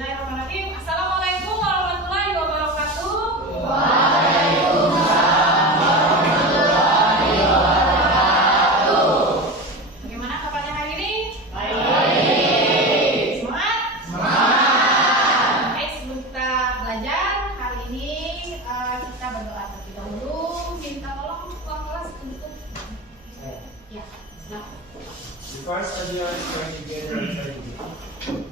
Bismillahirrahmanirrahim. Assalamualaikum warahmatullahi wabarakatuh. Bagaimana kabarnya hari ini? Baik. Semangat? Semangat. Oke, sebelum kita belajar hari ini kita berdoa terlebih dahulu. Minta tolong ketua kelas untuk ya, silakan. The first audio is going together and try to get.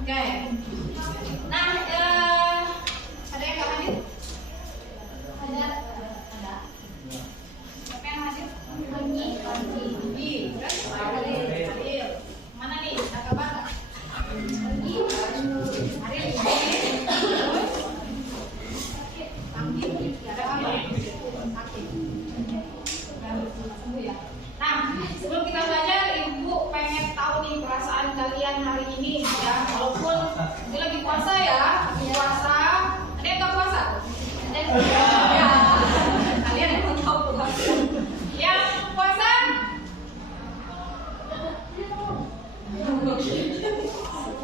Oke. Nah, ada yang nggak hadir? Ada. Siapa yang hadir? Pagi. Terus hadir. Mana nih? Ada kabar nggak? Hadir. Panggil. Ada kabar? Sakit. Sembuh ya. Nah, sebelum kita belajar, Ibu pengen tahu nih perasaan kalian hari ini ya. Walaupun ini lagi puasa ya, lagi puasa. Ada yang nggak puasa? Ada yang ya. Kalian yang mau tahu puasa? Yang puasa?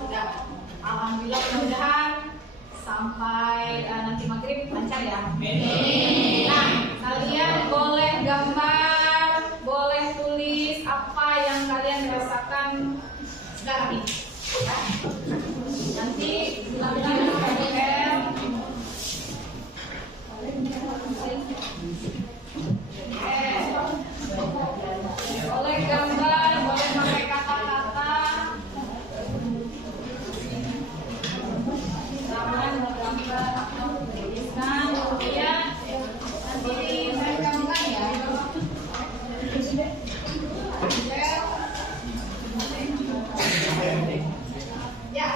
Ya. Alhamdulillah, mudah-mudahan sampai nanti maghrib lancar ya. Nah, kalian boleh gambar, boleh tulis apa yang kalian rasakan sekarang ini. Ya. Nanti bilang-bilang boleh gambar, boleh pakai kata-kata. Jangan gambar, tuliskan, kemudian nanti saya gambarkan ya. Ya,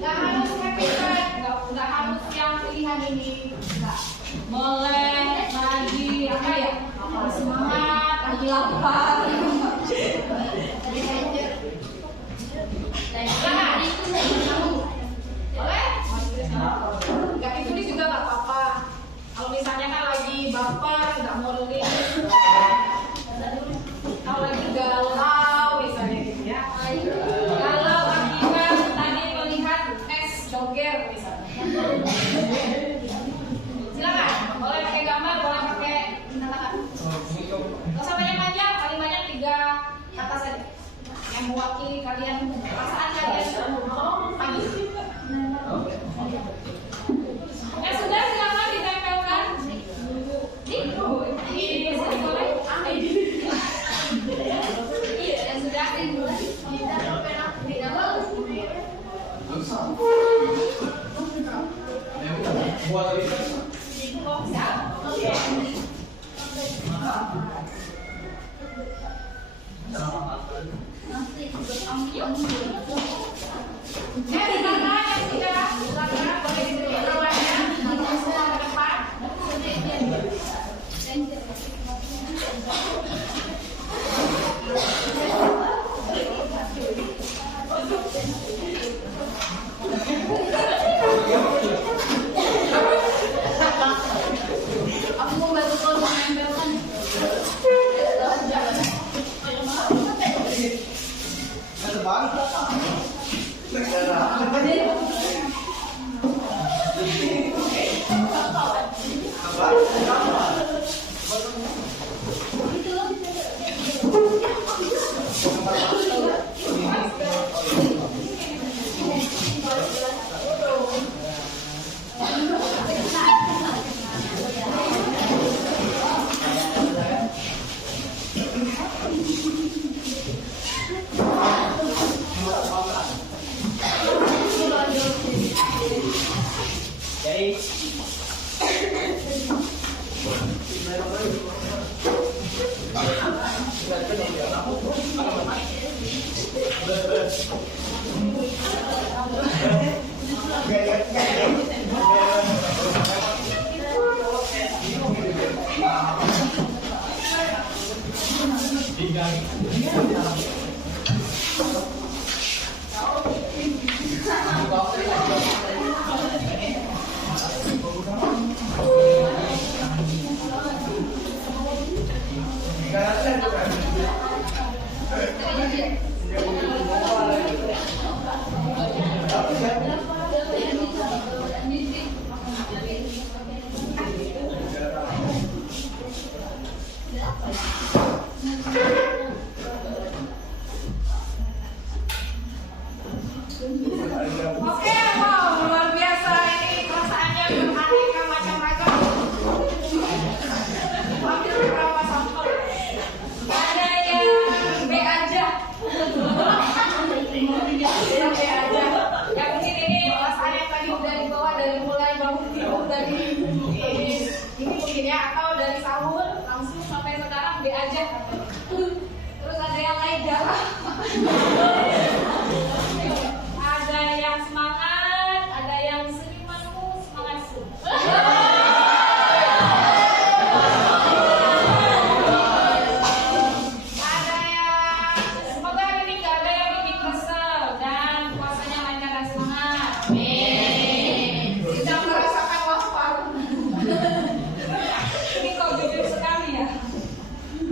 nggak harus happy birthday, nggak harus yang pilihan ini, nggak. Boleh lagi apa ya? Semangat, lagi lapar. Boleh? Nggak ditulis juga nggak apa-apa. Kalau misalnya kan lagi baper, nggak mau nulis. Kalau lagi galau misalnya gitu ya. Galau akibat tadi melihat es joger misalnya. Silakan, boleh pakai gambar, boleh pakai kata-kata. Nggak usah banyak-banyak, paling banyak 3 kata saja yang mewakili kalian, perasaan kalian pagi. Ya sudah, silakan ditempelkan. Ini boleh. Ya sudah, kita tempelkan di dalam. Aku mau bantu kau menempelkan. Oke, wow, luar biasa ini perasaannya beraneka macam ragam. Hampir berapa sampel? Ada yang B aja. Yang B aja. Yang mungkin ini perasaannya tadi udah dibawa dari mulai bangun tidur dari ini mungkin ya, atau dari sahur langsung sampai sekarang B aja. Terus ada yang lain darah. Ada yang semangat, ada yang senyumanmu semangatku. Ada yang semoga hari ini gak ada yang bikin kesel dan puasanya lancar dan semangat. Tidak merasakan lapar. Ini kok jujur sekali ya.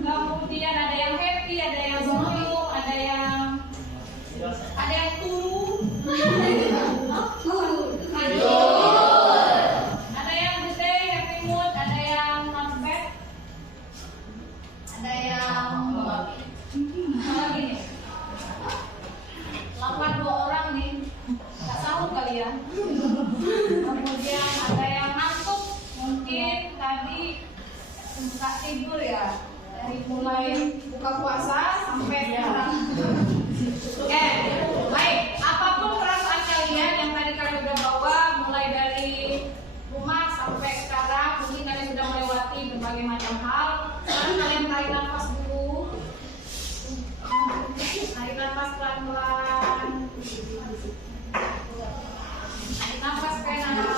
Kemudian ada yang happy, ada yang senyum, ada yang turu. Ada yang good day, happy mood, ada yang not bad, ada yang apa lagi nih? 82 orang nih, nggak sahur kali ya. Kemudian ada yang ngantuk, mungkin tadi nggak tidur ya, dari mulai buka puasa sampai sekarang. Oke, baik. Apapun perasaan kalian yang tadi kalian udah bawa, mulai dari rumah sampai sekarang, mungkin kalian sudah melewati berbagai macam hal. Sekarang kalian tarik nafas dulu. Tarik nafas pelan-pelan. Tarik nafas kanan.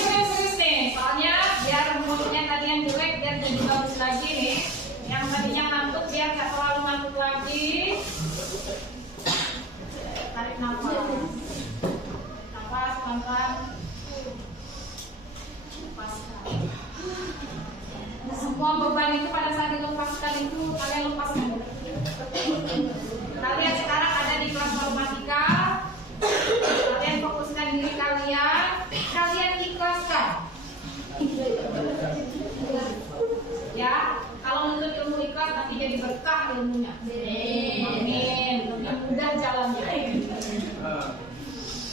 Serius nih. Soalnya biar mulutnya tadi yang jelek biar jadi bagus lagi nih. Yang tadinya ngantuk biar nggak terlalu ngantuk lagi. Tarik nafas. Nafas pelan-pelan. Lepaskan. Semua beban itu pada saat dilepaskan itu kalian lepaskan. Kalian sekarang ada di kelas matematika. Kalian fokuskan diri kalian. Kalian ikhlaskan. Ya, kalau menuntut ilmu ikhlas nanti jadi berkah ilmunya. Amin. Lebih mudah jalannya.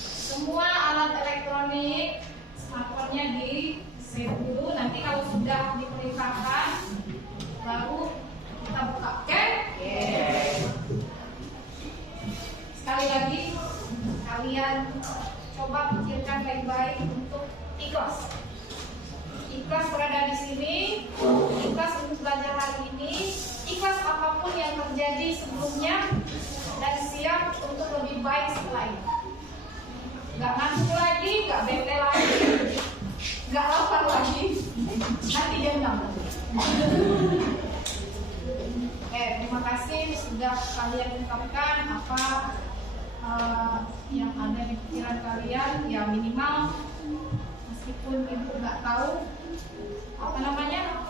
Semua alat elektronik, smartphone-nya di save dulu. Nanti kalau sudah diperintahkan, baru kita buka. Oke? Sekali lagi, kalian coba pikirkan baik-baik untuk ikhlas. Ikhlas berada di sini, ikhlas untuk belajar hari ini, ikhlas apapun yang terjadi sebelumnya, dan siap untuk lebih baik setelah ini. Gak ngantuk lagi, gak bete lagi, gak lapar lagi, nanti dendam. Terima kasih sudah kalian ungkapkan apa yang ada di pikiran kalian, ya minimal meskipun ibu nggak tahu apa namanya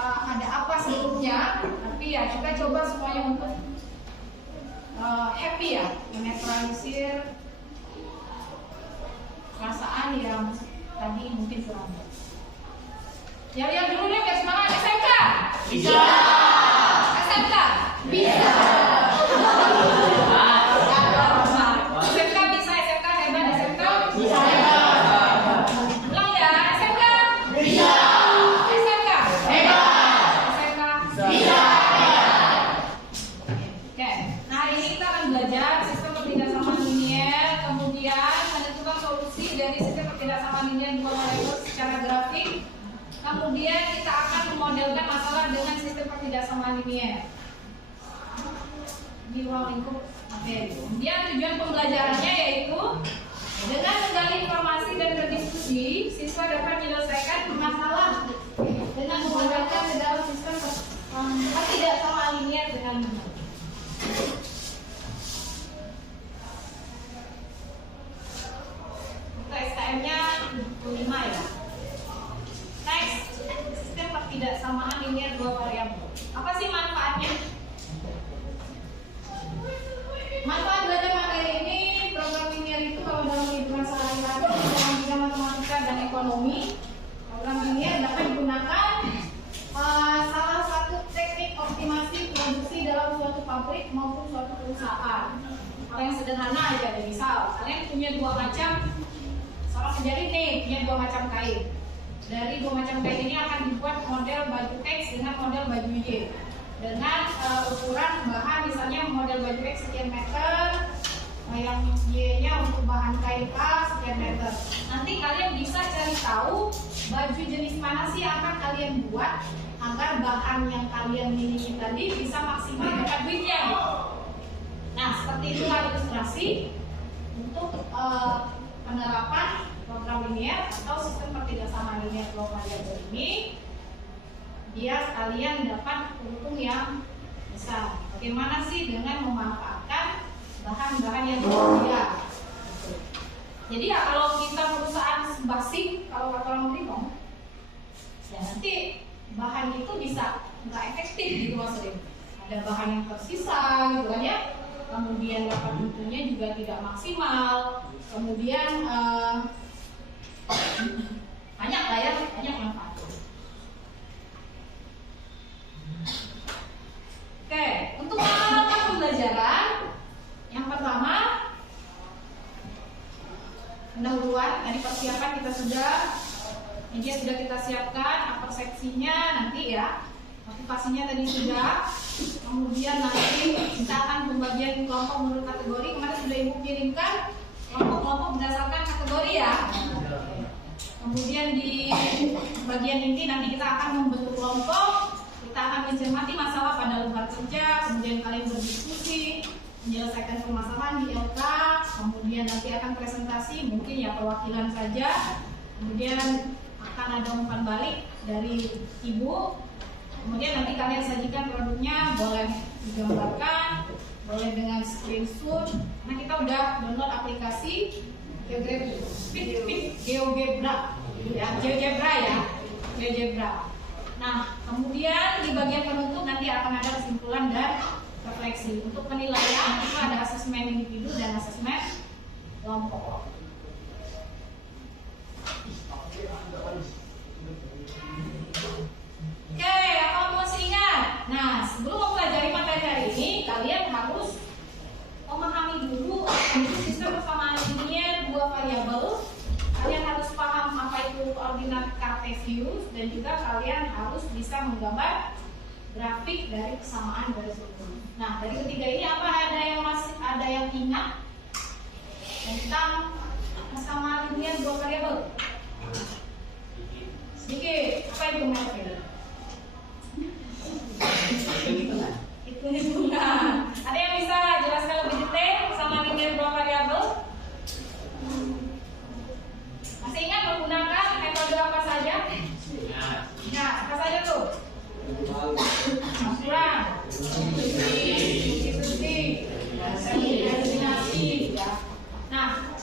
ada apa sebelumnya, tapi ya kita coba semuanya untuk happy ya, menetralisir perasaan yang tadi mungkin kurang. Ya lihat dulu deh, biar semangat. SMK bisa. SMK bisa. SMK bisa, SMK hebat, SMK bisa. Ulang ya, SMK bisa. SMK hebat. SMK bisa. Oke, nah hari ini kita akan belajar sistem kerjasama linier, kemudian menentukan solusi dari sistem kerjasama linier dua variabel secara grafik. Kemudian kita akan memodelkan masalah dengan sistem kerjasama linier di ruang lingkup materi. Kemudian tujuan pembelajarannya yaitu dengan menggali informasi dan berdiskusi, siswa dapat menyelesaikan masalah dengan menggunakan ke dalam sistem kerjasama linier dengan benar. Untuk SKM-nya 25 ya. Next, ketidaksamaan linear dua variabel. Apa sih manfaatnya? Manfaat belajar materi ini, program linear itu kalau dalam kehidupan sehari-hari dalam bidang matematika dan ekonomi, program linear dapat digunakan salah satu teknik optimasi produksi dalam suatu pabrik maupun suatu perusahaan. Kalau yang sederhana aja, misal kalian punya dua macam, seorang penjahit nih punya dua macam kain. Dari dua macam kain ini akan dibuat model baju X dengan model baju Y. Dengan ukuran bahan misalnya model baju X sekian meter, yang Y-nya untuk bahan kain A sekian meter. Nanti kalian bisa cari tahu baju jenis mana sih yang akan kalian buat agar bahan yang kalian miliki tadi bisa maksimal dapat duitnya. Nah, seperti itulah ilustrasi untuk penerapan program linear atau sistem pertidaksamaan linear dua variabel ini. Biar kalian dapat untung yang besar. Bagaimana sih dengan memanfaatkan bahan-bahan yang tersedia? Jadi ya kalau kita perusahaan basic, kalau kata orang Brimo, ya nanti bahan itu bisa nggak efektif gitu maksudnya. Ada bahan yang tersisa gitu kan ya. Kemudian dapat mutunya juga tidak maksimal. Kemudian banyak lah ya, banyak manfaat. Oke, untuk pengalaman pembelajaran yang pertama, pendahuluan, tadi persiapan kita sudah, media sudah kita siapkan, persepsinya nanti ya, motivasinya tadi sudah, kemudian nanti kita akan pembagian kelompok menurut kategori. Kemarin sudah ibu kirimkan kelompok-kelompok berdasarkan kategori ya. Kemudian di bagian ini nanti kita akan membentuk kelompok. Kita akan mencermati masalah pada luar kerja, kemudian kalian berdiskusi, menyelesaikan permasalahan di LK, kemudian nanti akan presentasi, mungkin ya perwakilan saja, kemudian akan ada umpan balik dari ibu, kemudian nanti kalian sajikan produknya, boleh digambarkan, boleh dengan screenshot. Nah, kita udah download aplikasi GeoGebra, ya, GeoGebra. Nah, kemudian di bagian penutup nanti akan ada kesimpulan dan refleksi. Untuk penilaian itu ada asesmen individu dan asesmen kelompok. Oke, apa masih ingat? Nah, sebelum mempelajari materi hari ini, kalian harus memahami dulu sistem persamaan linear dua variabel. Kalian harus paham apa itu koordinat kartesius dan juga kalian harus bisa menggambar grafik dari kesamaan garis lurus. Nah, dari ketiga ini apa ada yang ingat tentang persamaan linear dua variabel? Sedikit. Apa itu maksudnya? Hitung-hitungan. Ada yang bisa jelaskan lebih detail persamaan linear dua variabel? Masih ingat menggunakan metode apa saja? Nah, apa saja tuh? Campuran, substitusi, eliminasi, ya. Nah,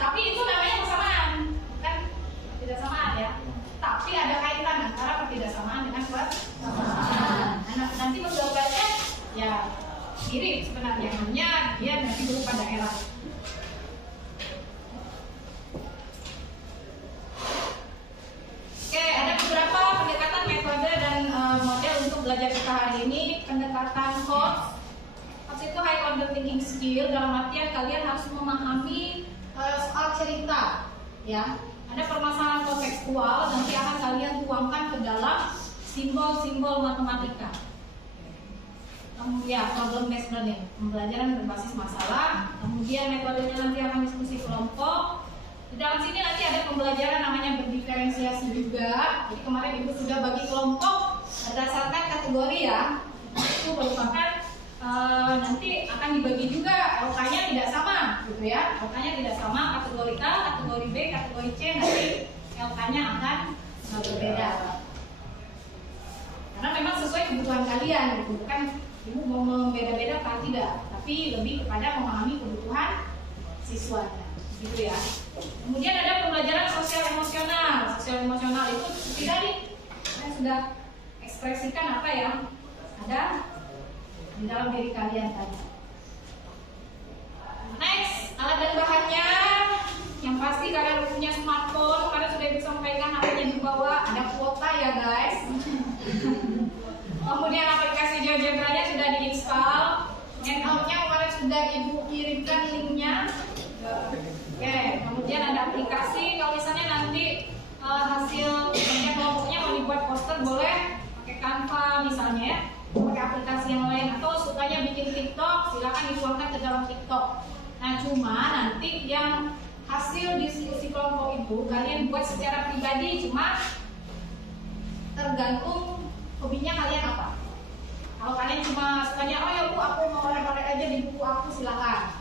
tapi itu namanya persamaan, kan? Ketidaksamaan ya. Tapi ada kaitan antara ketidaksamaan dengan persamaan. Nah, nanti menggambarnya ya mirip sebenarnya, hanya dia nanti berupa daerah. Oke, ada beberapa pendekatan metode dan model untuk belajar kita hari ini. Pendekatan HOTS. HOTS itu high order thinking skill, dalam artian kalian harus memahami soal cerita, ya. Ada permasalahan kontekstual, nanti akan kalian tuangkan ke dalam simbol-simbol matematika. Ya, problem based learning, pembelajaran berbasis masalah. Kemudian metodenya nanti akan diskusi kelompok. Di dalam sini nanti ada pembelajaran namanya berdiferensiasi juga. Jadi kemarin ibu sudah bagi kelompok berdasarkan kategori ya. Itu merupakan nanti akan dibagi juga LK-nya tidak sama, gitu ya. LK-nya tidak sama, kategori A, kategori B, kategori C nanti LK-nya akan berbeda. Karena memang sesuai kebutuhan kalian, gitu. Bukan ibu mau membeda-beda kan tidak, tapi lebih kepada memahami kebutuhan siswanya. Gitu ya. Kemudian ada pembelajaran sosial emosional. Sosial emosional itu seperti tadi saya sudah ekspresikan apa yang ada di dalam diri kalian tadi. Next, alat dan bahannya. Yang pasti kalian punya smartphone, kalian sudah bisa pegang HP-nya di bawah, ada kuota ya guys. Kemudian aplikasi GeoGebra-nya sudah diinstal. Handout-nya kemarin sudah ibu kirimkan linknya. Oke, kemudian ada aplikasi. Kalau misalnya nanti hasil kerja kelompoknya mau dibuat poster, boleh pakai Canva misalnya ya, pakai aplikasi yang lain, atau sukanya bikin TikTok, silakan dituangkan ke dalam TikTok. Nah, cuma nanti yang hasil diskusi kelompok itu kalian buat secara pribadi, cuma tergantung hobinya kalian apa. Kalau kalian cuma sukanya, oh ya bu, aku mau orek-orek aja di buku aku, silakan.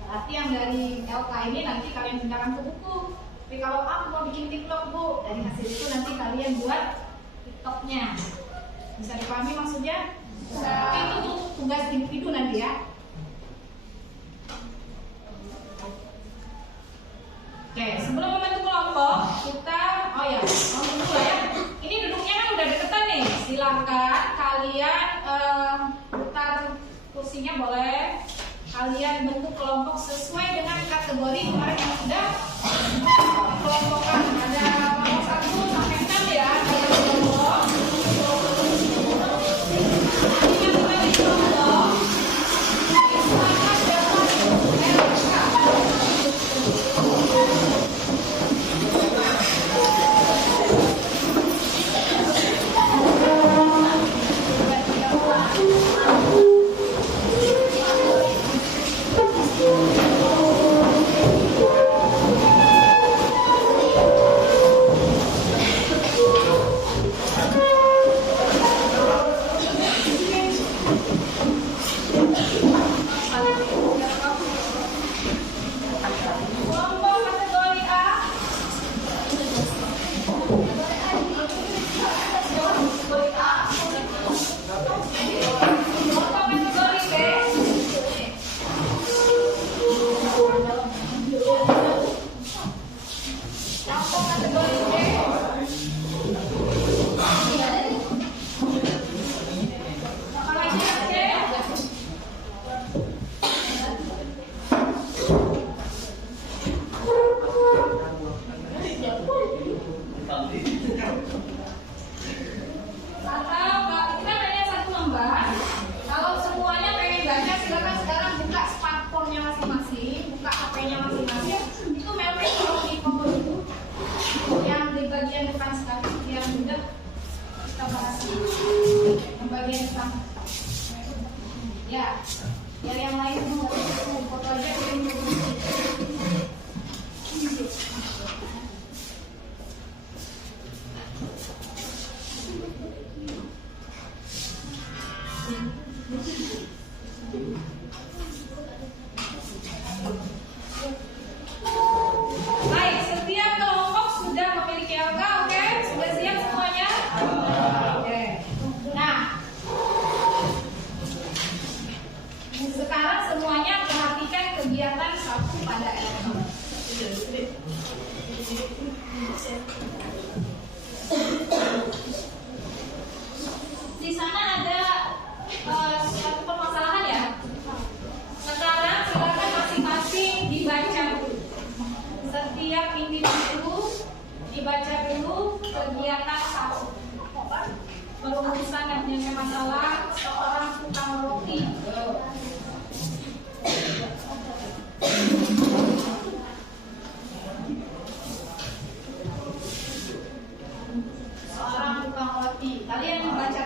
Berarti yang dari LK ini nanti kalian pindahkan ke buku. Tapi kalau aku mau bikin TikTok bu, dari hasil itu nanti kalian buat TikToknya. Bisa dipahami maksudnya? Tapi itu tuh tugas individu nanti ya. Oke, sebelum membentuk kelompok, kita, oh ya, ngomong dulu ya. Ini duduknya kan udah deketan nih. Silakan kalian putar kursinya, boleh. Kalian bentuk kelompok sesuai dengan kategori kemarin yang sudah kelompokkan. Ada kelompok 1 sampai 6 ya. Kalian kelompok. Ini yang sudah di kelompok. Silakan dapat LK. Ya, biar yang lain foto aja. Baik, setiap kelompok sudah memiliki LK, oke? Sudah siap semuanya? Oke. Nah, sekarang semuanya perhatikan kegiatan 1 pada LK. Di sana ada suatu permasalahan ya. Sekarang silakan masing-masing dibaca dulu. Setiap individu dibaca dulu kegiatan 1. Perumusan dan penyelesaian masalah seorang tukang roti. Seorang tukang roti. Kalian baca.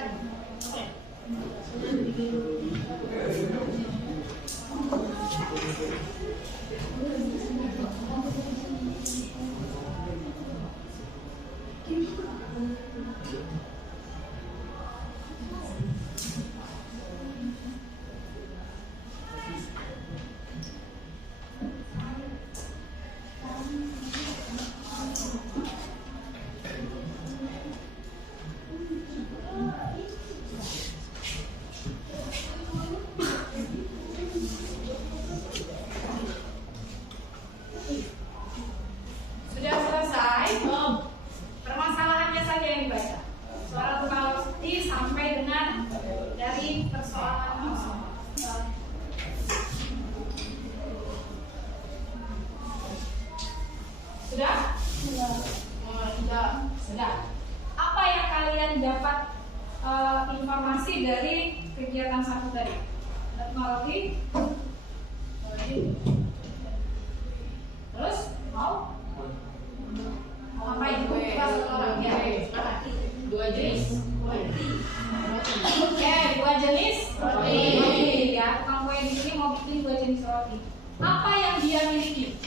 kalian dapat informasi dari kegiatan satu tadi? Ada lagi? Terus mau ngapain? Ya, dua jenis. Oke, dua jenis roti. Ya, tukang kue di sini mau bikin dua jenis roti. Apa yang dia miliki?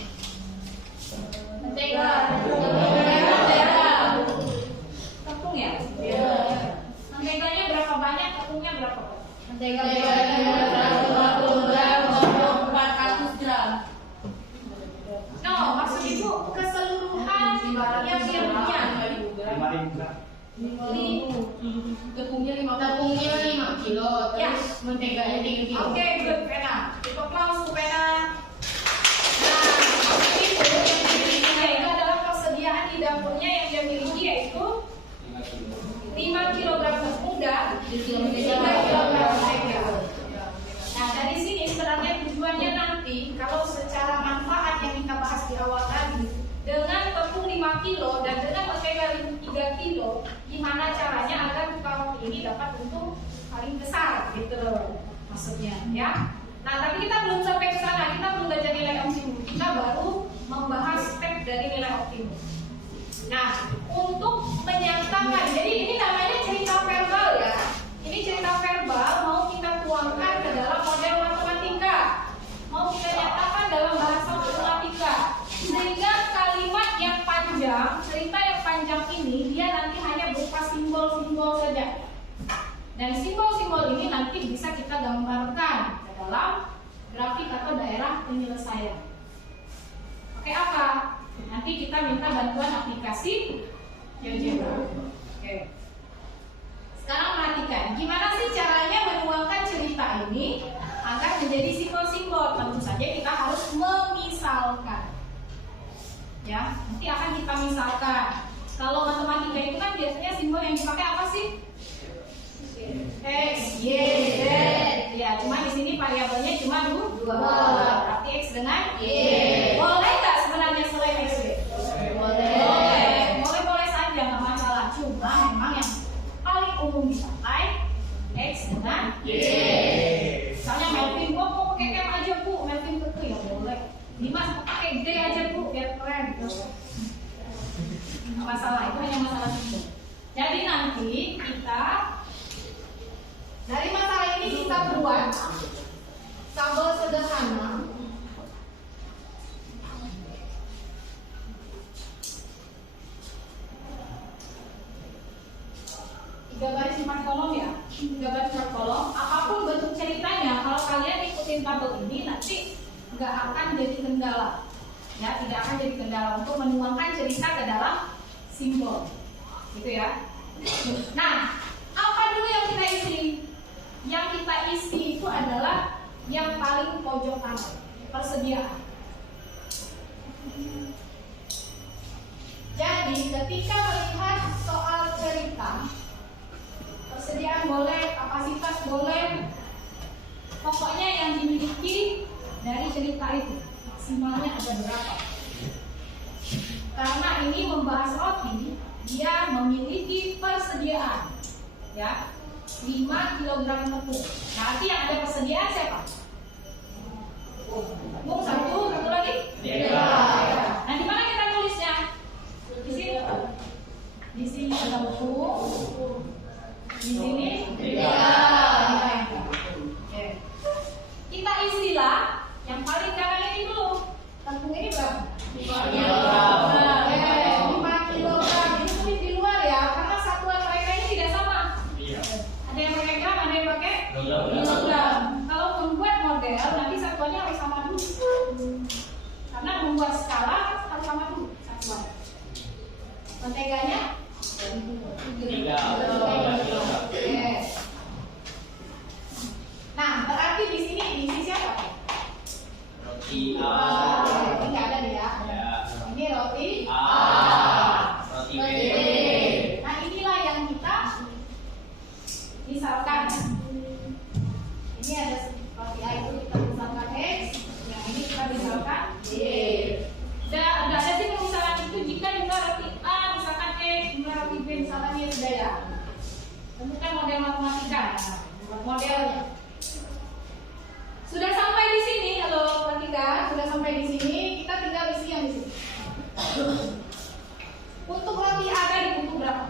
Mentega. Tepung ya? Menteganya berapa banyak? Tepungnya berapa banyak? Mentega 150 gram, 400 gram. No, maksud ibu keseluruhan yang dia punya. 5.000 gram. Tepungnya 5 kilo, terus menteganya 3 kilo. Oke, good, Pena. Itu close to Pena. Nah, itu yang dimilikinya itu adalah persediaan di dapurnya yang dia miliki yaitu 5 kg tepung dan 3 kg mentega. Nah, dari sini sebenarnya tujuannya nanti kalau secara manfaat yang kita bahas di awal tadi, dengan tepung 5 kilo dan dengan mentega 3 kilo, gimana caranya agar tukang roti ini dapat untung paling besar gitu loh maksudnya ya. Nah, tapi kita belum sampai ke sana, kita belum belajar nilai optimum, kita baru membahas step dari nilai optimum. Nah, untuk menyatakan, jadi ini namanya cerita verbal ya. Ini cerita verbal mau kita tuangkan ke dalam model matematika, mau kita nyatakan dalam bahasa matematika, sehingga kalimat yang panjang, cerita yang panjang ini dia nanti hanya berupa simbol-simbol saja. Dan simbol-simbol ini nanti bisa kita gambarkan ke dalam grafik atau daerah penyelesaian. Oke, apa? Nanti kita minta bantuan aplikasi GeoGebra. Oke. Sekarang perhatikan, gimana sih caranya menuangkan cerita ini agar menjadi simbol-simbol? Tentu saja kita harus memisalkan. Ya, nanti akan kita misalkan. Kalau matematika itu kan biasanya simbol yang dipakai apa sih? X, Y, Z. Ya, cuma di sini variabelnya cuma 2. Berarti X dengan Y. Boleh nggak sebenarnya selain X, Y? Boleh saja, nggak masalah. Cuma memang yang paling umum dipakai X dengan Y. Misalnya Melvin, gua mau pakai M aja bu, Melvin itu ya boleh. Dimas pakai D aja bu, biar keren. Nggak masalah, itu hanya masalah simbol. Jadi nanti kita dari masalah ini kita buat tabel sederhana. Tiga baris 4 kolom ya, 3 baris 4 kolom. Apapun bentuk ceritanya, kalau kalian ikutin tabel ini nanti nggak akan jadi kendala, ya tidak akan jadi kendala untuk menuangkan cerita ke dalam simbol, gitu ya. Nah, apa dulu yang kita isi? Yang kita isi itu adalah yang paling pojok kanan, persediaan. Jadi ketika melihat soal cerita, persediaan boleh, kapasitas boleh, pokoknya yang dimiliki dari cerita itu maksimalnya ada berapa? Karena ini membahas roti, dia memiliki persediaan, ya. 5 kg tepung. Nanti yang ada persediaan siapa? Tepung satu lagi? Nah, di mana kita tulisnya? Di sini. Di sini ada tepung. Di sini. Oke. Kita isilah yang paling kanan ini dulu. Tepung ini berapa? 5 kilogram. Ini tulis di luar ya, karena satuan mereka ini tidak sama. Ada yang pakai gram, ada yang pakai kilogram. Kalau membuat model, nanti satuannya harus sama dulu. Karena membuat skala harus sama dulu satuan. Menteganya 3 Temukan model matematika. Modelnya. Sudah sampai di sini, halo Pratika. Sudah sampai di sini, kita tinggal isi yang di sini. Untuk roti ada dibutuh berapa?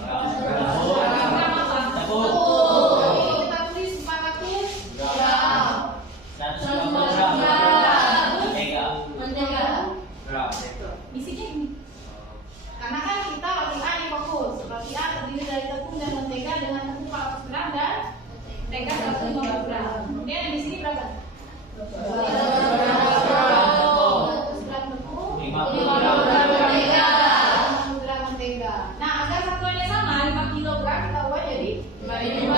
Gram apa? Jadi kita tulis 400 gram. 150 gram. Mentega. Isinya ini. Karena kan kita roti A nih fokus. Roti A terdiri dari tepung dan mentega dengan tepung 400 gram dan mentega 150 gram. Kemudian yang di sini berapa? 200 gram tepung, 50 gram mentega. 50 gram mentega. Nah, agar satuannya sama 5 kg kita ubah jadi 5.000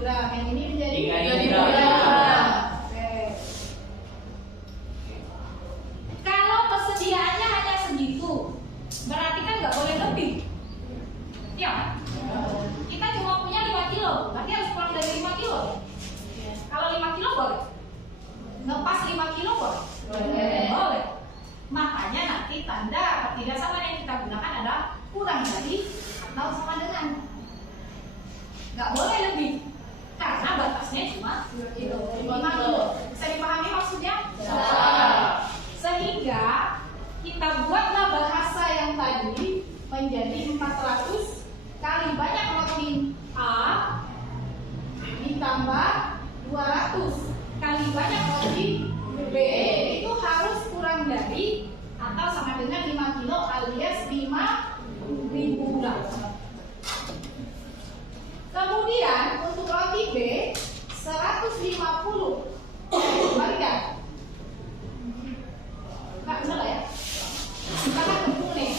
gram. Yang ini menjadi 3.000 gram. Oke. Kalau persediaannya hanya segitu, berarti kan nggak boleh lebih. Ya kan? Kita cuma punya 5 kilo, berarti harus kurang dari 5 kilo. Kalau 5 kilo boleh? Ngepas 5 kilo boleh? Boleh. Makanya nanti tanda ketidaksamaan yang kita gunakan adalah kurang dari atau sama dengan. Nggak boleh lebih, karena batasnya cuma 5 kilo. Bisa dipahami maksudnya? Sehingga kita buatlah bahasa yang tadi menjadi 400 kali banyak roti A ditambah 200 kali banyak roti B. Itu harus kurang dari atau sama dengan 5 kilo alias 5.000 gram. Kemudian untuk roti B 150. Balik kan? Nggak salah ya? Kita kan tepung nih.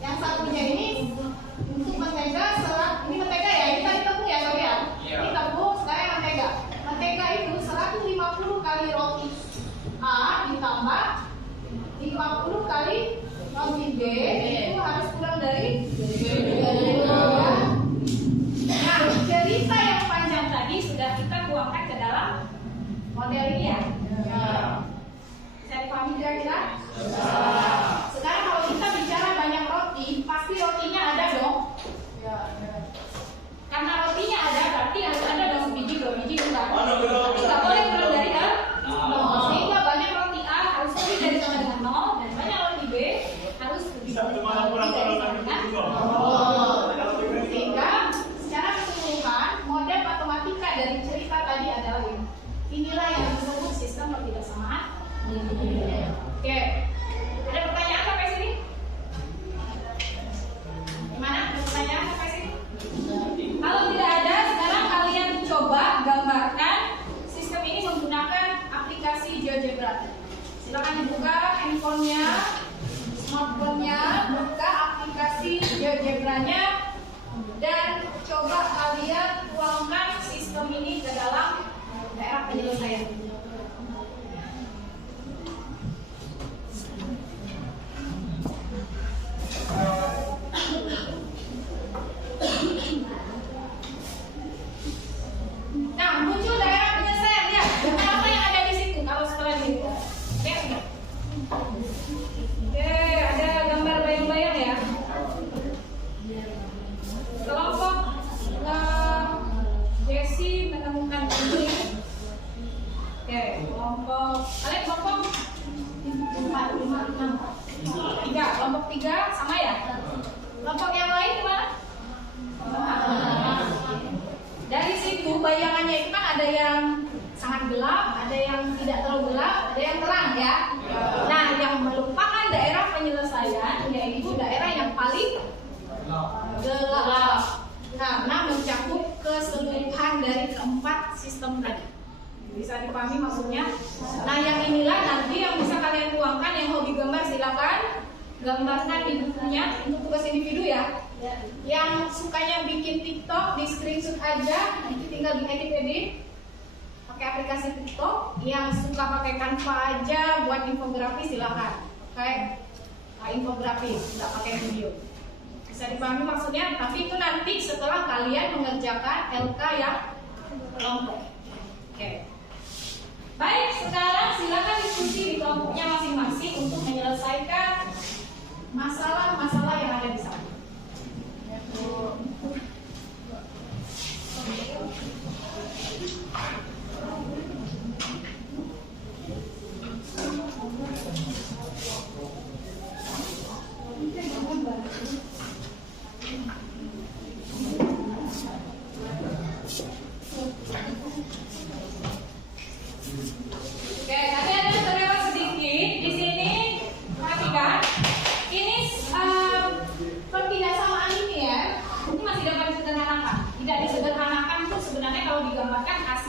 Yang satunya ini untuk mentega ini mentega ya, ini tadi tepung ya, sorry ya. Ini tepung, sekarang mentega. Mentega itu 150 kali roti A ditambah 50 kali roti B, itu harus kurang dari 3.000 gram. Nah, cerita yang panjang tadi sudah kita tuangkan ke dalam model ini ya. Bisa dipahami kira-kira? Sekarang kalau kita bicara banyak roti, pasti rotinya ada dong. Karena rotinya ada, berarti harus ada dong sebiji, 2 biji, enggak. Tapi nggak boleh kurang dari 0. Sehingga banyak roti A harus lebih dari sama dengan 0 dan banyak roti B harus lebih dari sama dengan 0. Sehingga secara keseluruhan model matematika dari cerita tadi adalah ini. Inilah yang disebut sistem ketidaksamaan. Oke. Ada pertanyaan sampai sini? Gimana? Ada pertanyaan sampai sini? Kalau tidak ada, sekarang kalian coba gambarkan sistem ini menggunakan aplikasi GeoGebra. Silakan dibuka handphonenya, smartphone-nya, buka aplikasi GeoGebra-nya dan coba kalian tuangkan sistem ini ke dalam daerah penyelesaian. Nah, muncul daerah penyelesaian ya. Apa yang ada di situ kalau setelah ini? Lihat nggak? Oke, ada gambar bayang-bayang ya. Kelompok Jesse menemukan ini. Oke, kelompok kalian kelompok 3, kelompok 3 sama ya. Kelompok yang lain gimana? Dari situ bayangannya itu kan ada yang sangat gelap, ada yang tidak terlalu gelap, ada yang terang ya. Nah, yang merupakan daerah penyelesaian yaitu daerah yang paling gelap karena mencakup keseluruhan dari keempat sistem tadi. Bisa dipahami maksudnya? Nah, yang inilah nanti yang bisa kalian tuangkan. Yang hobi gambar silakan gambarkan di bukunya untuk tugas individu ya. Yang sukanya bikin TikTok di screenshot aja, nanti tinggal diedit-edit pakai aplikasi TikTok. Yang suka pakai Canva aja buat infografi silakan. Kayak infografis, nggak pakai video. Bisa dipahami maksudnya? Tapi itu nanti setelah kalian mengerjakan LK yang kelompok. Oke. Baik, sekarang silakan diskusi di kelompoknya masing-masing untuk menyelesaikan masalah-masalah yang ada di sana.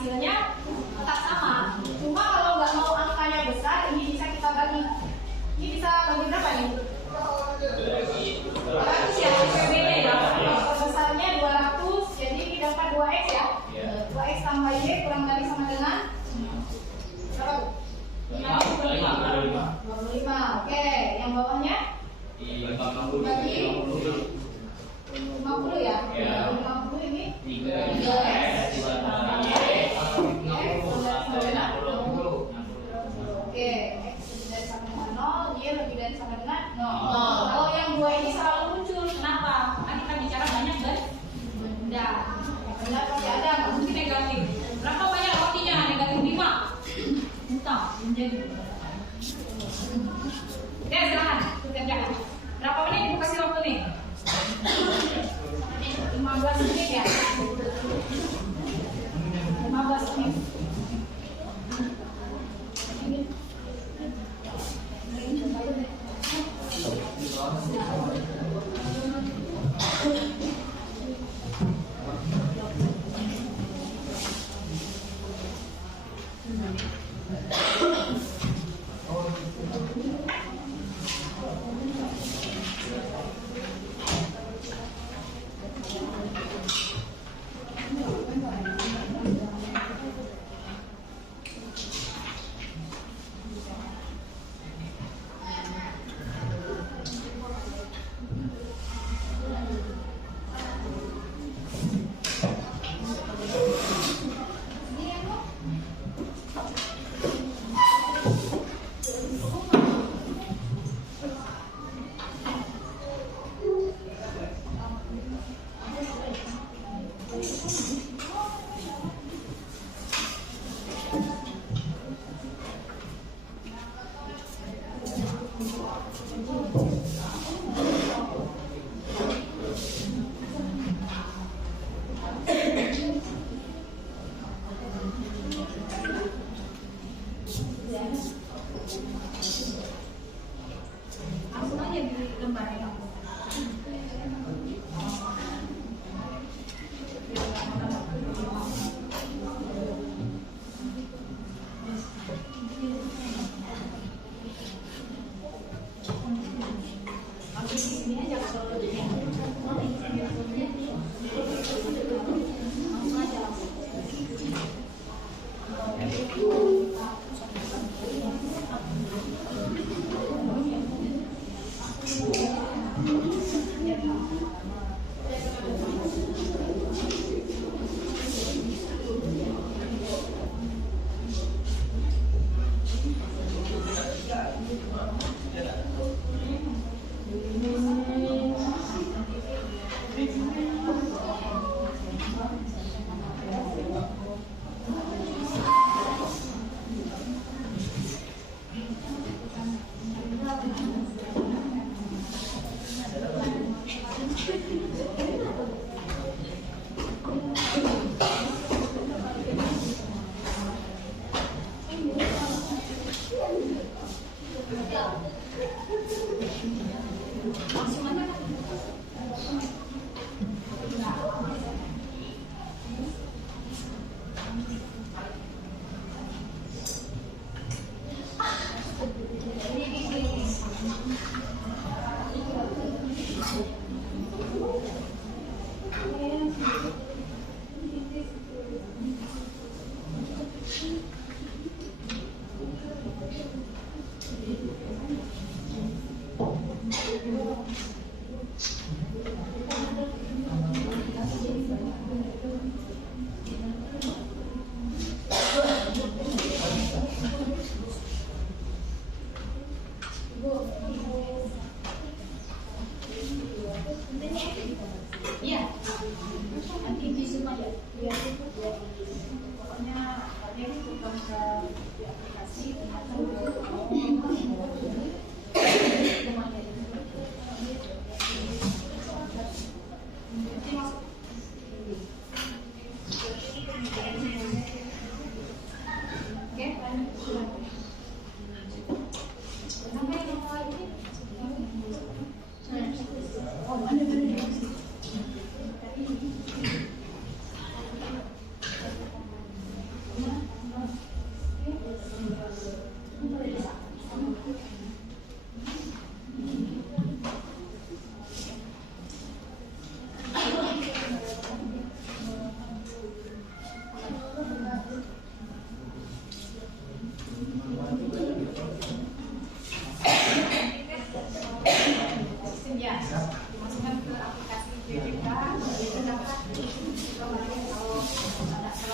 hasilnya tetap sama. Cuma kalau nggak mau angkanya besar, ini bisa kita bagi. Ini bisa bagi berapa nih? 200 ya, PBB ya. Kalau besarnya 200, jadi ini dapat 2x ya. 2x tambah y kurang dari sama dengan berapa? 25. Oke, yang bawahnya? Bagi 50 ya? 50 ini 3x. Oke, x lebih dari sama dengan 0, y lebih dari sama dengan 0. Kalau yang dua ini selalu muncul, kenapa? Kan kita bicara banyak benda. Benda pasti ada, nggak mungkin negatif. Berapa banyak rotinya? Negatif 5. Entah, menjadi. Oke, silakan kerjakan. Berapa menit ibu kasih waktu nih? 15 menit ya. 15 menit.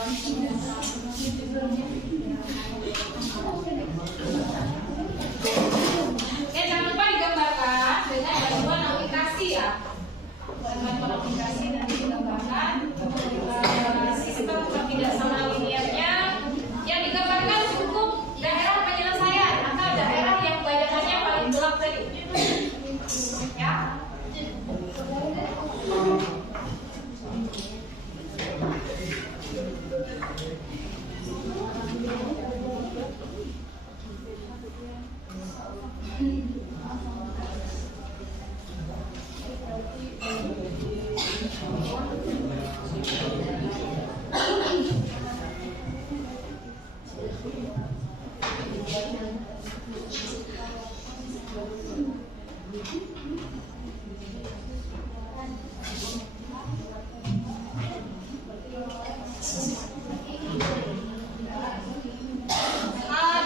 Oke, jangan lupa digambarkan dengan bantuan aplikasi ya. Bantuan aplikasi dan digambarkan sistem ketidaksamaan linearnya yang digambarkan cukup daerah penyelesaian atau daerah yang bayangannya paling gelap tadi. Ya.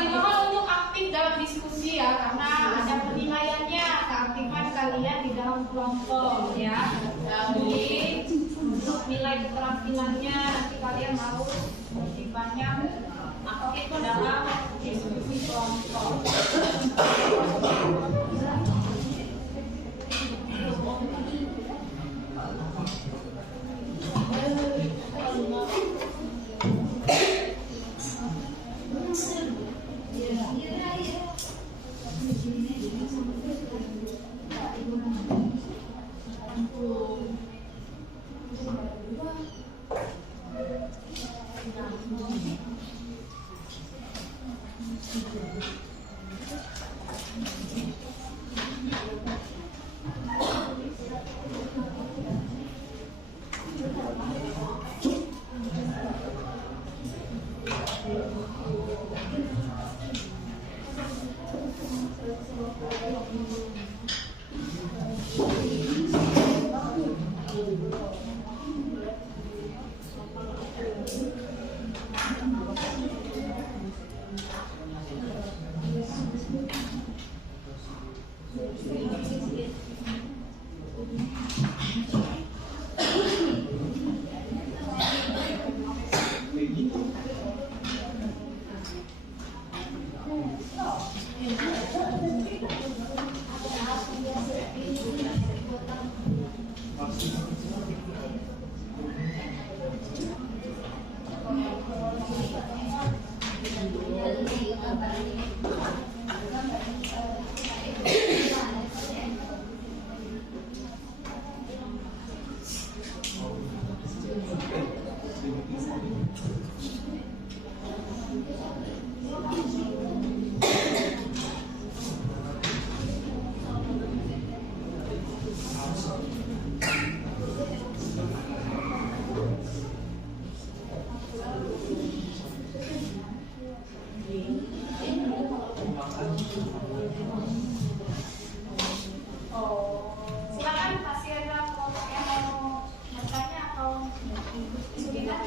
Dimohon untuk aktif dalam diskusi ya, karena ada penilaiannya keaktifan kalian di dalam kelompok ya. Jadi untuk nilai keterampilannya nanti kalian harus lebih banyak aktif dalam diskusi kelompok. Silakan masih ada kelompok yang mau bertanya atau sudah?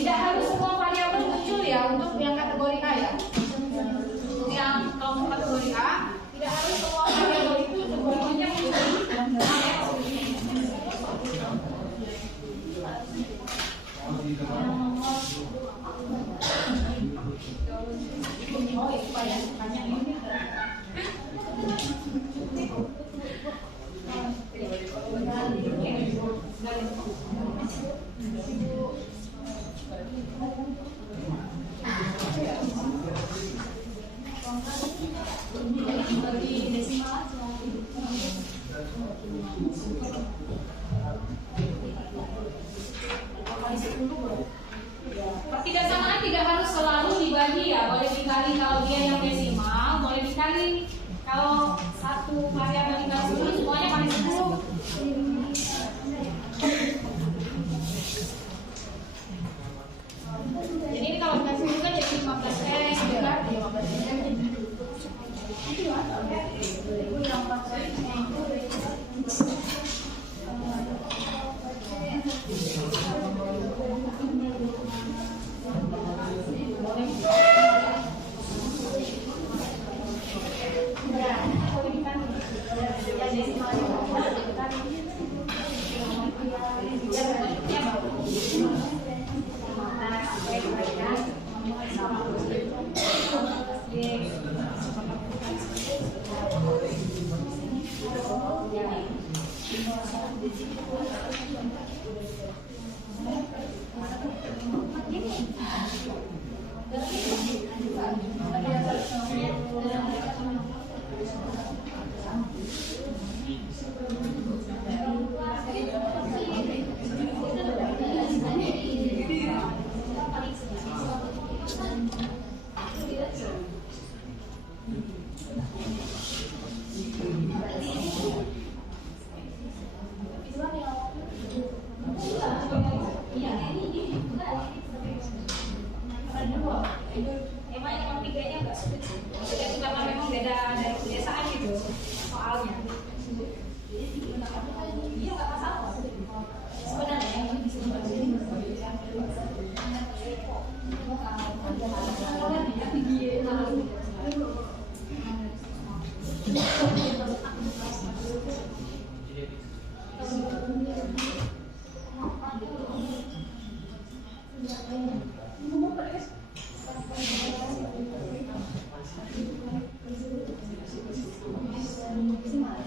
Tidak harus semua variabel muncul ya untuk yang kategori A ya. Yang kalau kategori A tidak harus semua variabel itu semuanya muncul. Pertidaksamaan tidak harus selalu dibagi ya, boleh dikali kalau dia yang desimal, boleh dikali kalau satu variabel dikali 10 semuanya kali 10. Jadi ini kalau dikali 10 kan jadi 15x ya, 是吗？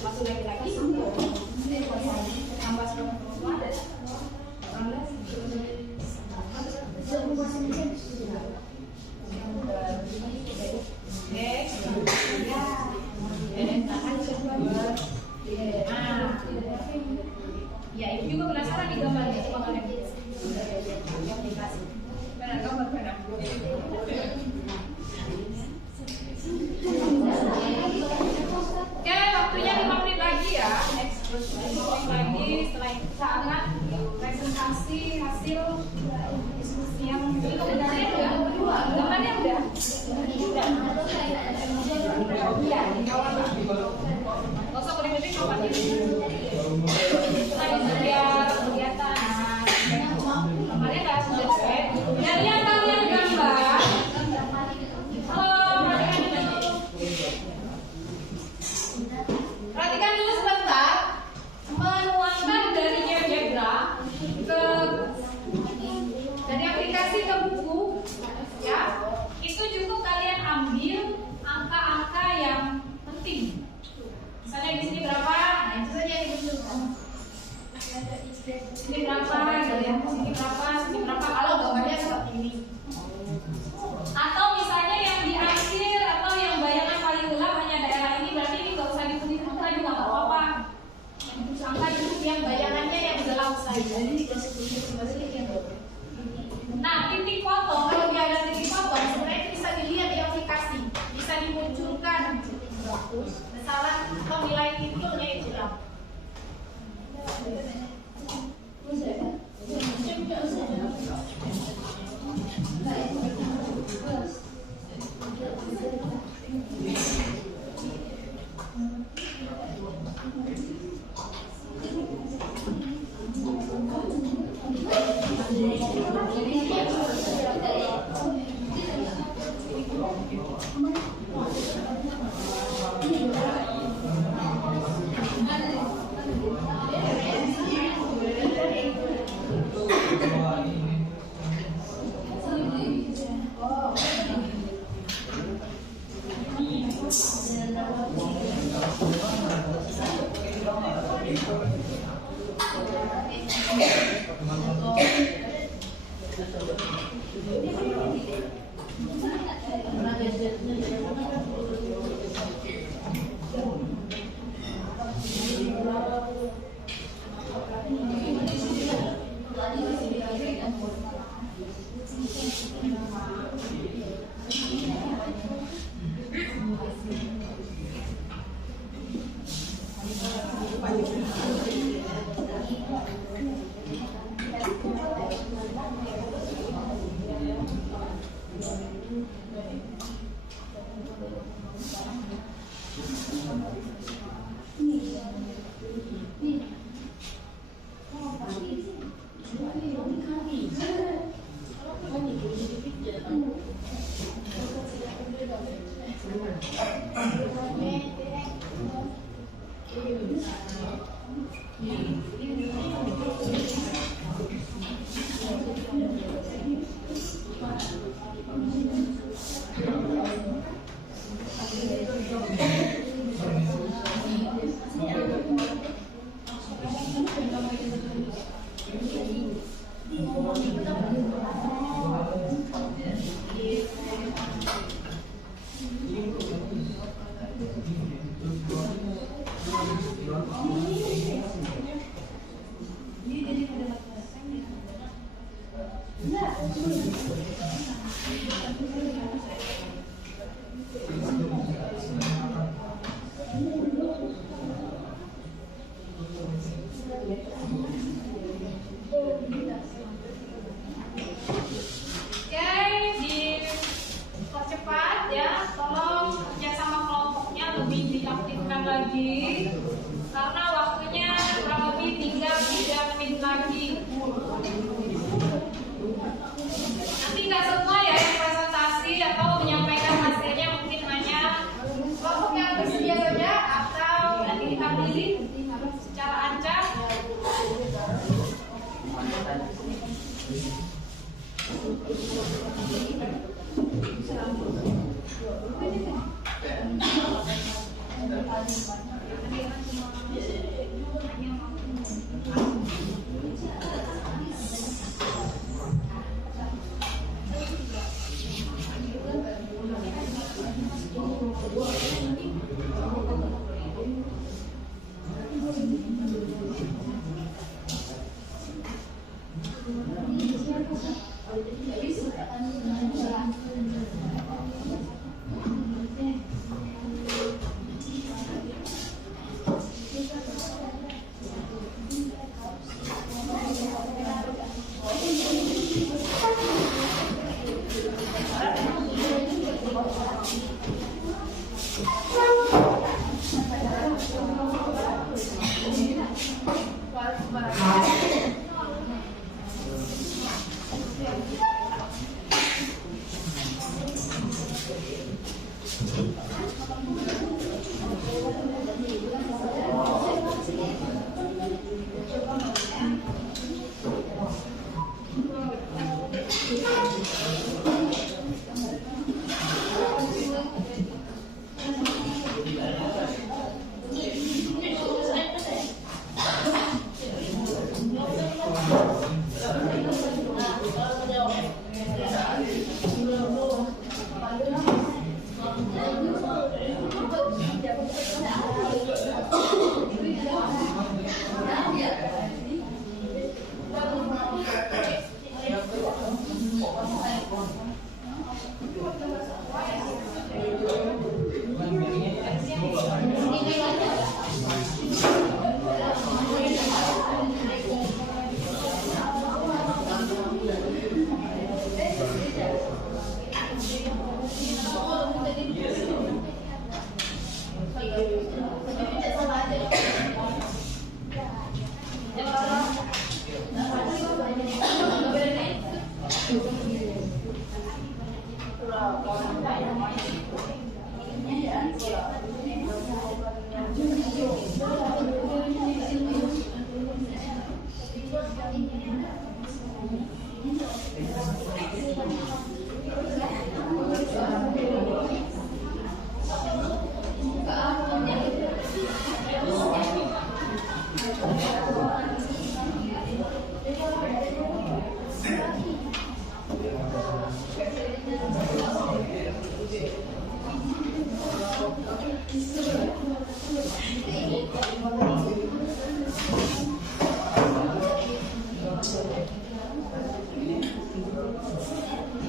masuk lagi-lagi tambah 90. Ya, ibu juga penasaran nih gambarnya. Coba kalian benar gambar benar. Oke, waktunya 5 menit lagi ya. 5 menit lagi setelah itu kita akan presentasi hasil diskusi yang gambarnya udah. Gambarnya udah. Iya, di bawah lah. Nggak usah kulit-kulit apa ini. Nah, itu biar kelihatan. Gambarnya nggak sudah set. Dari yang kalian gambar. Perhatikan dulu sebentar. Menuangkan dari GeoGebra ke dari aplikasi ke buku, ya. Itu cukup kalian ambil angka-angka yang penting. Misalnya di sini berapa? Nah, itu saja yang dibutuhkan. Sini berapa gitu ya? Sini berapa? Sini berapa? Kalau gambarnya seperti ini. Atau misalnya yang di akhir atau yang bayangan paling gelap hanya daerah ini, berarti ini nggak usah ditulis angka juga nggak apa-apa. Yang ditulis angka itu yang bayangannya yang gelap saja. Nah, titik potong, kalau dia ada titik potong, sebenarnya itu bisa dilihat di aplikasi, bisa dimunculkan. Misalnya atau nilai titelnya itu ya.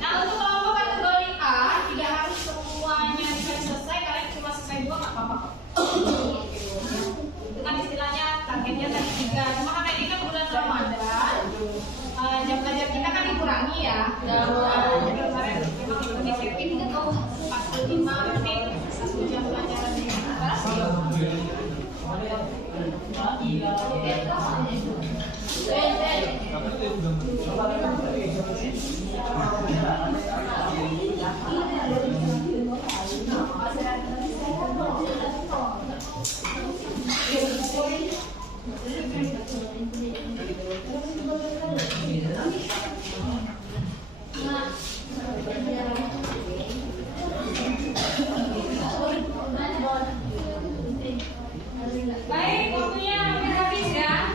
Nah, untuk kelompok kategori A tidak harus semuanya selesai, kalian cuma selesai 2 nggak apa-apa. Itu kan istilahnya targetnya tadi 3. Cuma karena ini kan bulan Ramadan, jam belajar kita kan dikurangi ya. Dan jadi kemarin memang itu disetting itu 45 menit 1 jam pelajaran di atas. Baik, waktunya hampir habis ya.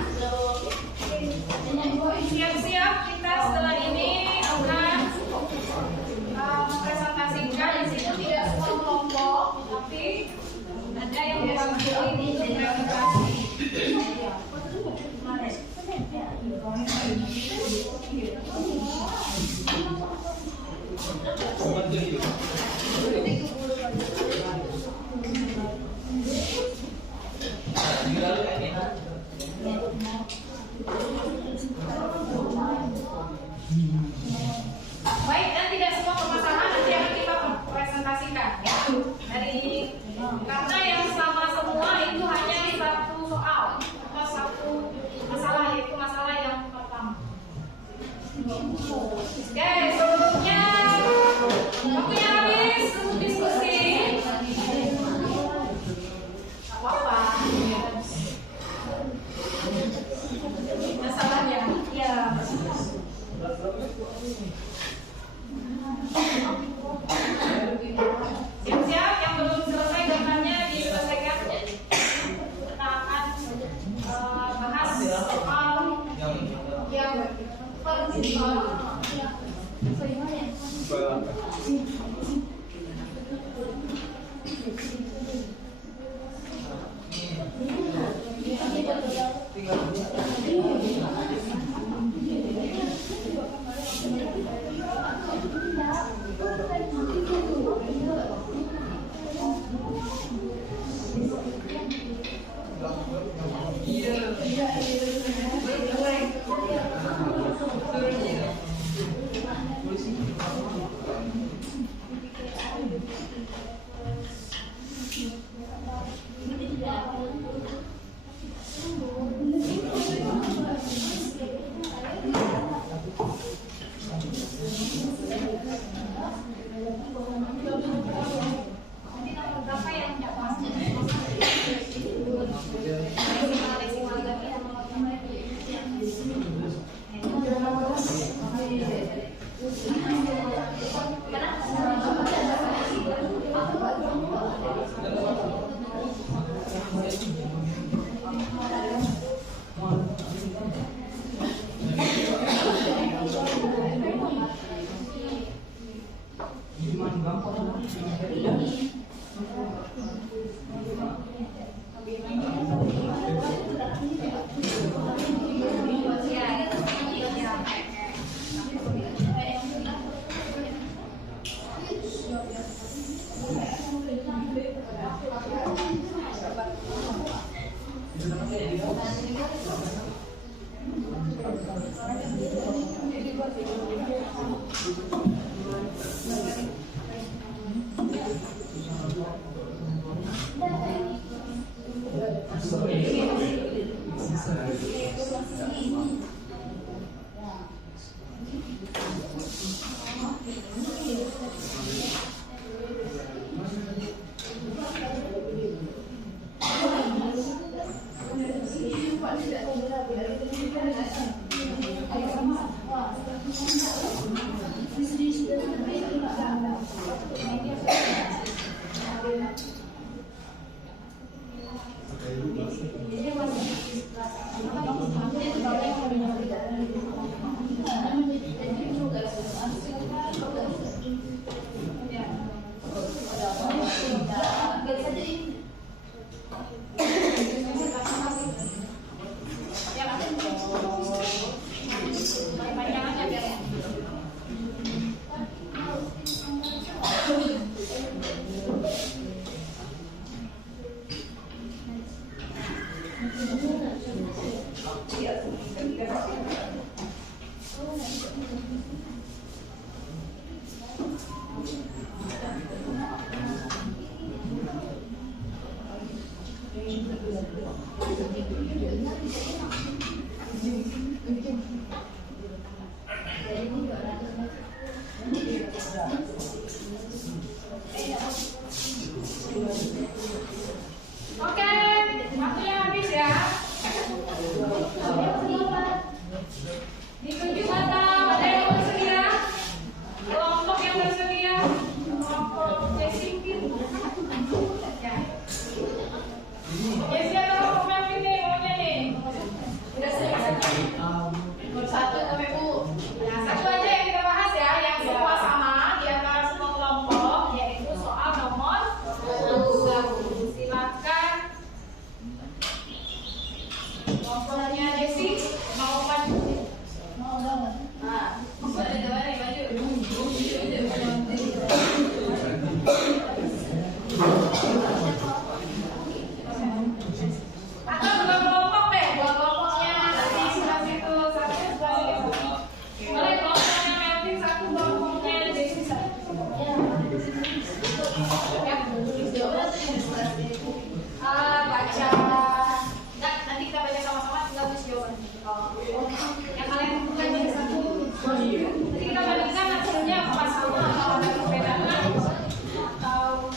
Siap-siap kita setelah ini akan mempresentasikan. Di situ tidak semua kelompok, tapi ada yang mewakili untuk presentasi. Baik, dan tidak semua permasalahan nanti akan kita presentasikan ya. Karena yang sama semua itu hanya Oke, waktunya habis ya. Ditunjuk mata, ada yang bersedia? Kelompok yang bersedia? Kelompok Jessica. Jessica atau Melvin nih, maunya nih? Udah selesai. Satu kami Bu. Nah, satu aja yang kita bahas ya, yang semua sama di antara semua kelompok, yaitu soal nomor 1. Silakan. Kelompoknya Desi mau maju. Nah, boleh maju. Atau dua kelompok deh, dua kelompoknya di sebelah situ, satu sebelah situ. Boleh kelompoknya Melvin satu, kelompoknya Desi satu. Ya. Baca. Enggak, nanti kita baca sama-sama, tinggal tulis jawaban. Yang kalian bukan jadi satu. Nanti kita bandingkan hasilnya apa sama atau ada perbedaan atau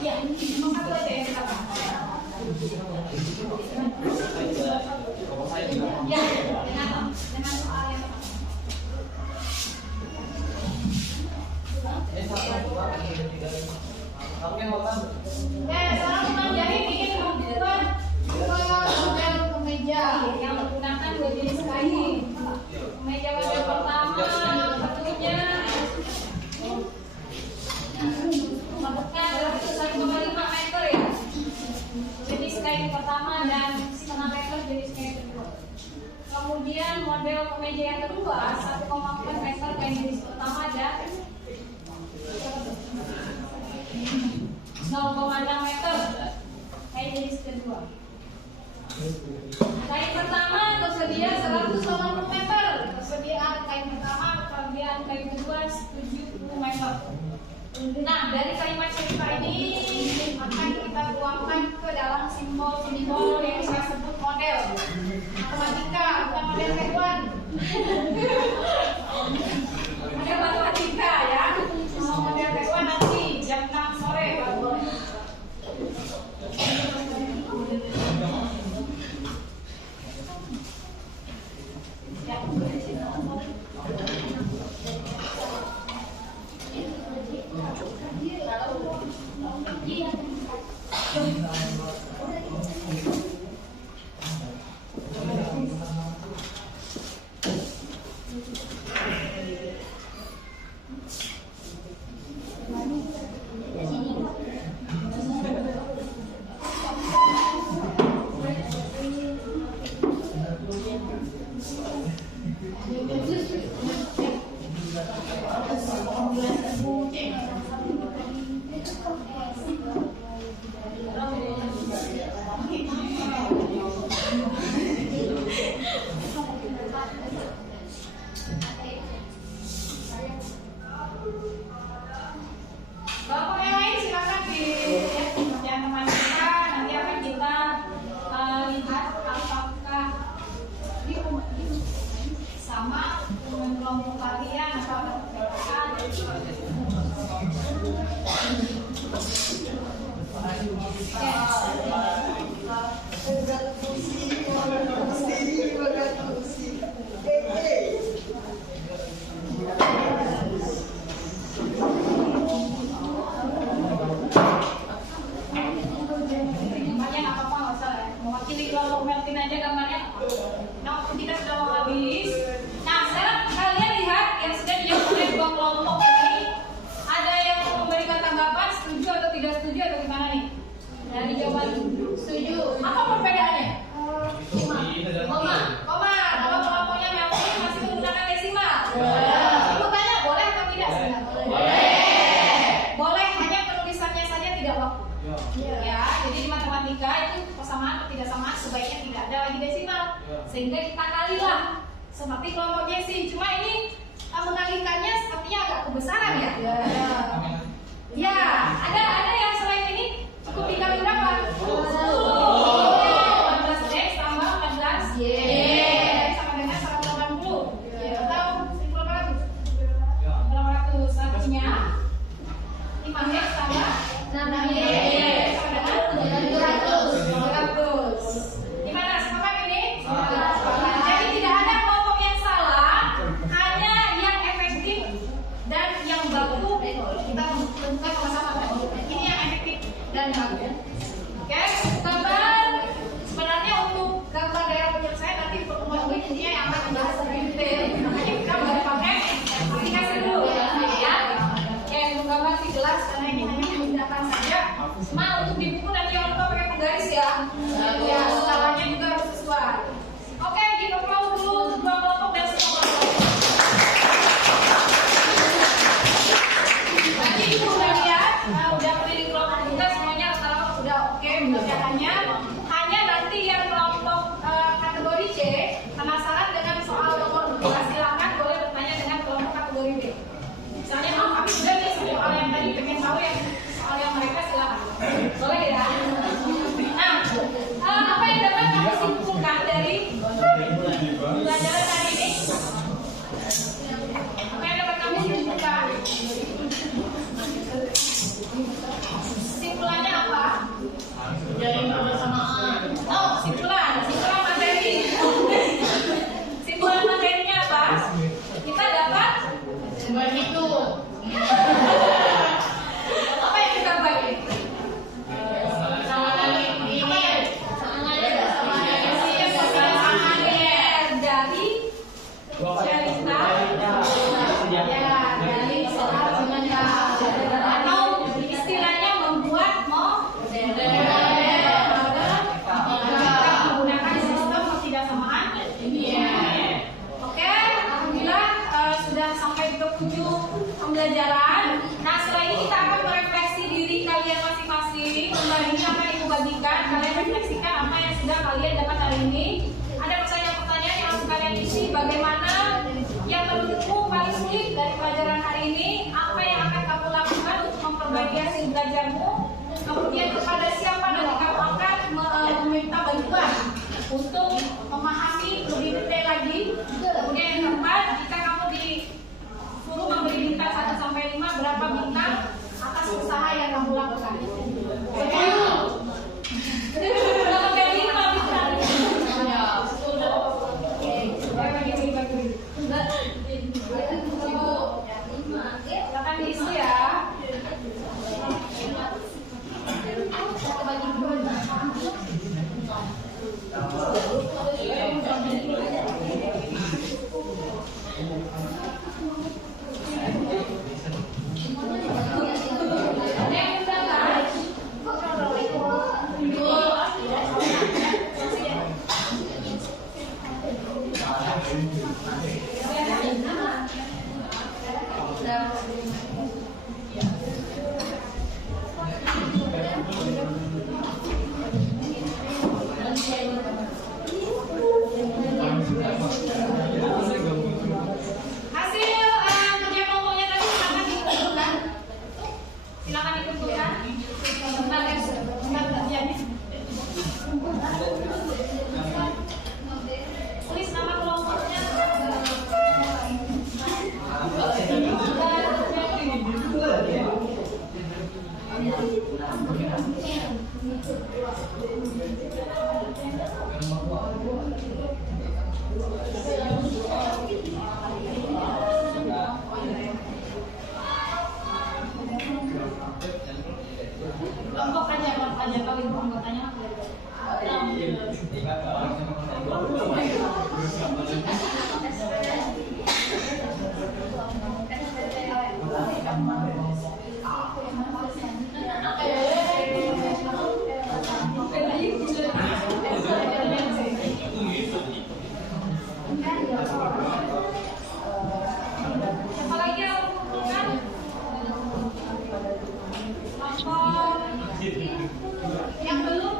ya, cuma satu aja yang kita bahas. Ya, dengan soal yang ya, sekarang mempelajari bikin membuat model kemeja yang menggunakan dua jenis kain. Kemeja model pertama kain pertama dan setengah meter jenis kain kedua. Kemudian model kemeja yang kedua 1,4 meter kain jenis pertama dan 0,6 meter kain jenis kedua. Kain pertama tersedia 180 meter, persediaan kain pertama, persediaan kain kedua 70 meter. Nah, dari kalimat cerita ini akan kita tuangkan ke dalam simbol-simbol yang saya sebut model matematika, bukan model hewan. Model matematika ya. Kalau model hewan nanti jam 6 sore baru boleh. Bapak yang lain silakan di yang teman kita nanti akan kita lihat apakah sama dengan kelompok kalian atau ada perbedaan. Gambarnya nggak apa-apa, nggak usah ya. Mewakili kelompok Meltin aja gambarnya. Nah, kita sudah mau habis. Nah, sekarang kalian lihat yang sudah dijawab oleh dua kelompok ini. Ada yang memberikan tanggapan setuju atau tidak setuju atau gimana nih? Dari jawaban setuju. Apa perbedaannya? Koma. Kalau kelompoknya Meltin masih menggunakan desimal. Ibu tanya boleh atau tidak sebenarnya? Boleh, hanya penulisannya saja tidak baku. Ya, jadi di matematika itu persamaan atau tidak sama sebaiknya tidak ada lagi desimal. Sehingga kita kalilah seperti kelompok Jesse. Cuma ini mengalikannya sepertinya agak kebesaran ya. Ya, ada yang selain ini cukup dikali berapa? 14x tambah 14 y sama dengan 180. Atau 1.800. Artinya 5x tambah 6y sama dengan 700. Gimana? Sepakat ini? Jadi tidak ada kelompok yang salah, hanya yang efektif dan yang baku kita tentukan sama-sama. Ini yang efektif dan baku. Oke, gambar sebenarnya untuk gambar daerah penyelesaian nanti pertemuan berikutnya yang akan membahas lebih detail. Makanya kita baru pakai aplikasi dulu ya. Oke, untuk gambar sih jelas karena ini hanya memudahkan saja. Cuma untuk di buku nanti jangan lupa pakai penggaris ya. Ya, skalanya juga harus sesuai. Oke, kita mau dulu untuk dua kelompok dan semua kelompok. Tadi ibu udah lihat, udah pilih kelompok juga semuanya rata-rata sudah oke pekerjaannya. Hanya nanti yang kelompok kategori C penasaran dengan soal nomor 2, silakan boleh bertanya dengan kelompok kategori B. Misalnya, kami sudah nih soal yang tadi pengen tahu yang soal yang mereka silakan. Boleh ya. Nah, apa yang dapat kami simpulkan dari pelajaran hari ini? Apa yang dapat kami simpulkan? Simpulannya apa? Jadi kebersamaan refleksi, kembali ini akan Ibu bagikan. Kalian refleksikan apa yang sudah kalian dapat hari ini. Ada pertanyaan-pertanyaan yang harus kalian isi. Bagaimana yang menurutmu paling sulit dari pelajaran hari ini? Apa yang akan kamu lakukan untuk memperbaiki hasil belajarmu? Kemudian kepada siapa nanti kamu akan meminta bantuan untuk memahami lebih detail lagi. Kemudian yang keempat, jika kamu disuruh memberi bintang 1 sampai 5, berapa bintang atas usaha yang kamu lakukan? Kalau kayak 5 bintang. Silakan diisi ya. Kelompok aja kalau ibu anggotanya. Apalagi yang mengumpulkan yang belum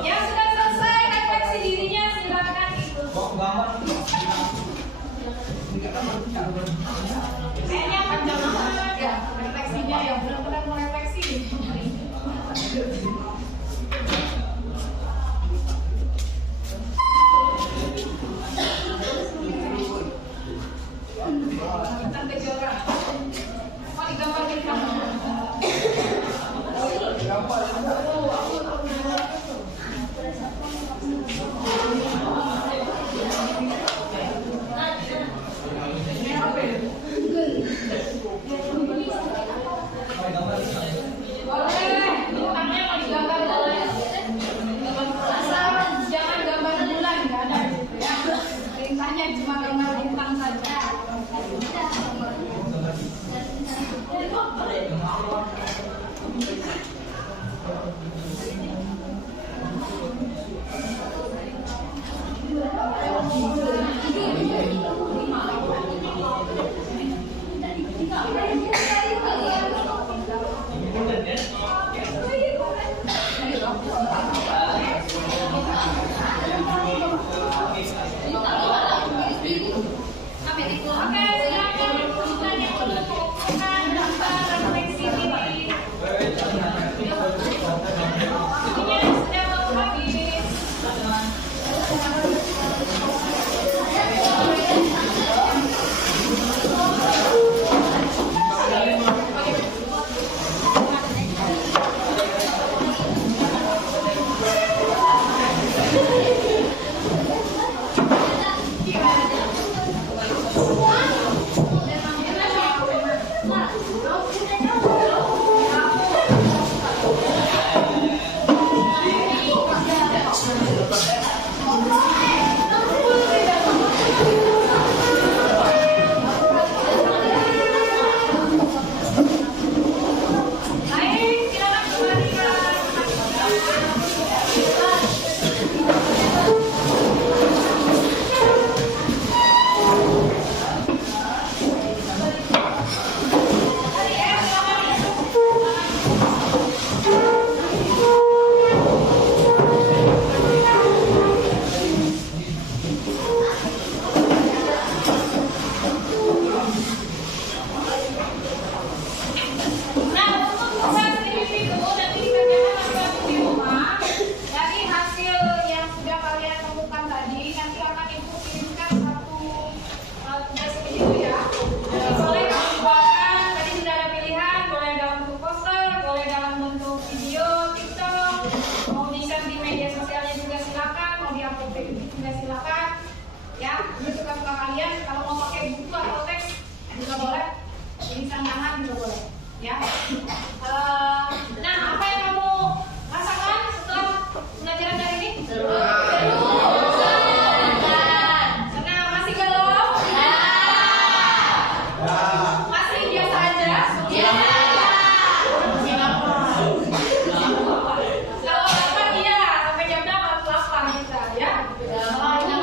yang sudah selesai refleksi dirinya silakan ikut. Kayaknya panjang banget ya refleksinya ya, belum pernah mau refleksi. Tante Jora, mau digambarkan kamu? Boleh, bintangnya mau digambar boleh. Asal jangan gambar bulan, nggak ada ya. Bintangnya cuma gambar bintang saja. Oke, silakan. Yang belum mengumpulkan daftar refleksi diri. terserah kalian. Kalau mau pakai buku atau teks juga boleh. Tulisan tangan juga boleh. Ya. Nah, apa yang kamu rasakan setelah pelajaran hari ini? Senang. Masih galau? Masih biasa aja? Kalau lapar iya, sampai jam 6 harus lapar kita ya. Namanya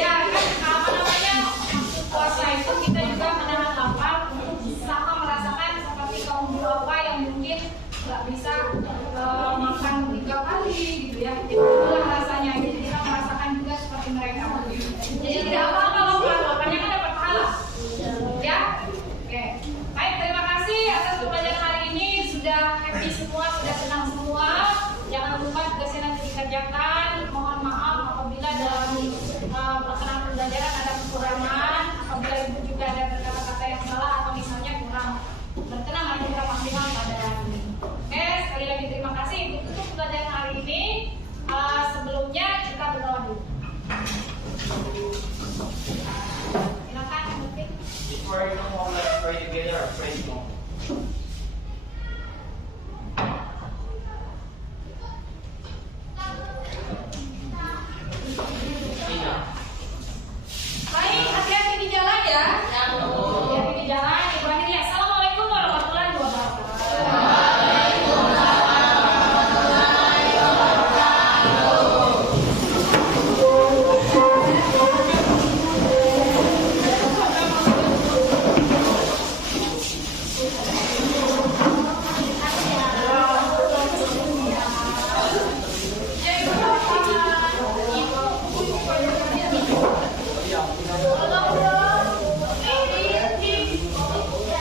ya kan apa namanya maksud puasa itu kita juga menahan lapar untuk sama merasakan seperti kaum duafa yang mungkin nggak bisa makan 3 kali gitu ya. Jadi itulah rasanya. Jadi kita merasakan juga seperti mereka. Jadi tidak apa-apa lapar, laparnya kan dapat pahala. Ya, oke. Baik, terima kasih atas pembelajaran hari ini. Sudah happy semua, sudah senang semua. Jangan lupa tugasnya nanti dikerjakan. Mohon maaf apabila dalam pelaksanaan pembelajaran ada kekurangan. Apabila ibu juga ada kata-kata yang salah atau misalnya kurang berkenan, mari kita maksimal pada hari ini. Oke, sekali lagi terima kasih. Ibu tutup pembelajaran hari ini. Sebelumnya kita berdoa dulu. Silakan, mungkin. Before I go home, let's pray together our praise moment. Tina.